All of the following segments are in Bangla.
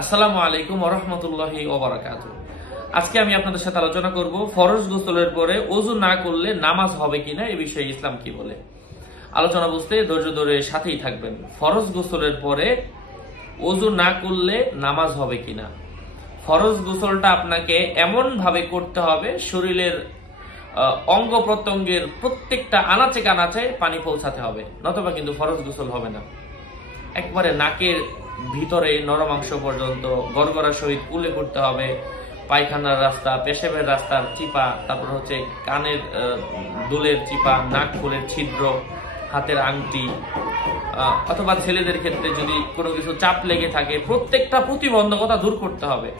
আসসালামু আলাইকুম ওয়া রাহমাতুল্লাহি ওয়া বারাকাতুহু। আজকে আমি আপনাদের সাথে আলোচনা করব ফরজ গোসলের পরে ওযু না করলে নামাজ হবে কিনা এই বিষয়ে ইসলাম কি বলে। আলোচনা বুঝতে ধৈর্য ধরে সাথেই থাকবেন। ফরজ গোসলের পরে ওযু না করলে নামাজ হবে কিনা। ফরজ গোসলটা আপনাকে এমন ভাবে করতে হবে শরীরের অঙ্গ প্রত্যঙ্গের প্রত্যেকটা আনাচে কানাচে পানি পৌঁছাতে হবে, নতুবা কিন্তু ফরজ গোসল হবে না। একবারে নাকের ভিতরে নরমাংস পর্যন্ত গড়গড়া সহিত কুলে করতে হবে। পায়খানার রাস্তা, পেশাবের রাস্তার চিপা, তারপর হচ্ছে কানের দুলের চিপা, নাক ফুলের ছিদ্র, হাতের আংটি, অথবা ছেলেদের ক্ষেত্রে যদি কোনো কিছু চাপ লেগে থাকে প্রত্যেকটা প্রতিবন্ধকতা দূর করতে হবে।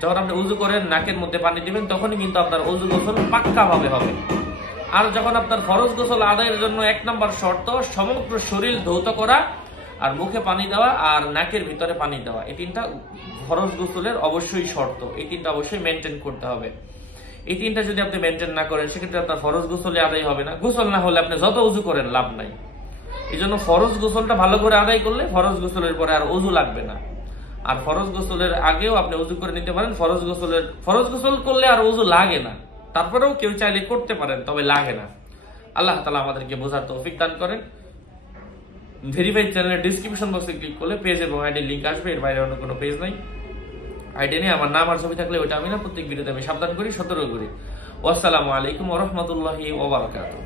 যখন আপনি উজু করেন নাকের মধ্যে পানি দিবেন তখনই কিন্তু আপনার উজু গোসল পাক্কা ভাবে হবে। আর যখন আপনার ফরজ গোসল আদায়ের জন্য 1 নম্বর শর্ত সমগ্র শরীর ধৌত করা, আর মুখে পানি দেওয়া, আর নাকের ভিতরে পানি দেওয়া। এই তিনটা ফরজ গোসলের অবশ্যই শর্ত। এই তিনটা অবশ্যই মেনটেন করতে হবে। এই তিনটা যদি আপনি মেনটেন না করেন সেক্ষেত্রে আপনার ফরজ গোসলে আদায় হবে না। গোসল না হলে আপনি যত উজু করেন লাভ নাই। এই জন্য ফরজ গোসলটা ভালো করে আদায় করলে ফরজ গোসলের পরে আর উজু লাগবে না। আর ফরজ গোসলের আগেও আপনি উজু করে নিতে পারেন। ফরজ গোসল করলে আর উজু লাগে না, তারপরেও কেউ চাইলে করতে পারেন, তবে লাগে না। আল্লাহ তাআলা আমাদেরকে বোঝার তৌফিক দান করেন। ভেরিফাইড চ্যানেলের ডিসক্রিপশন বক্সে ক্লিক করলে পেজ এবং আইডির লিঙ্ক আসবে। এর বাইরে অন্য কোনো পেজ নাই। আইডি নেই, আমার নাম আর ছবি থাকলে ওইটা আমি না, প্রত্যেক ভিডিওতে আমি সাবধান করি, সতর্ক করি। আসসালামু আলাইকুম ওয়া রাহমাতুল্লাহি ওয়া বারাকাতুহু।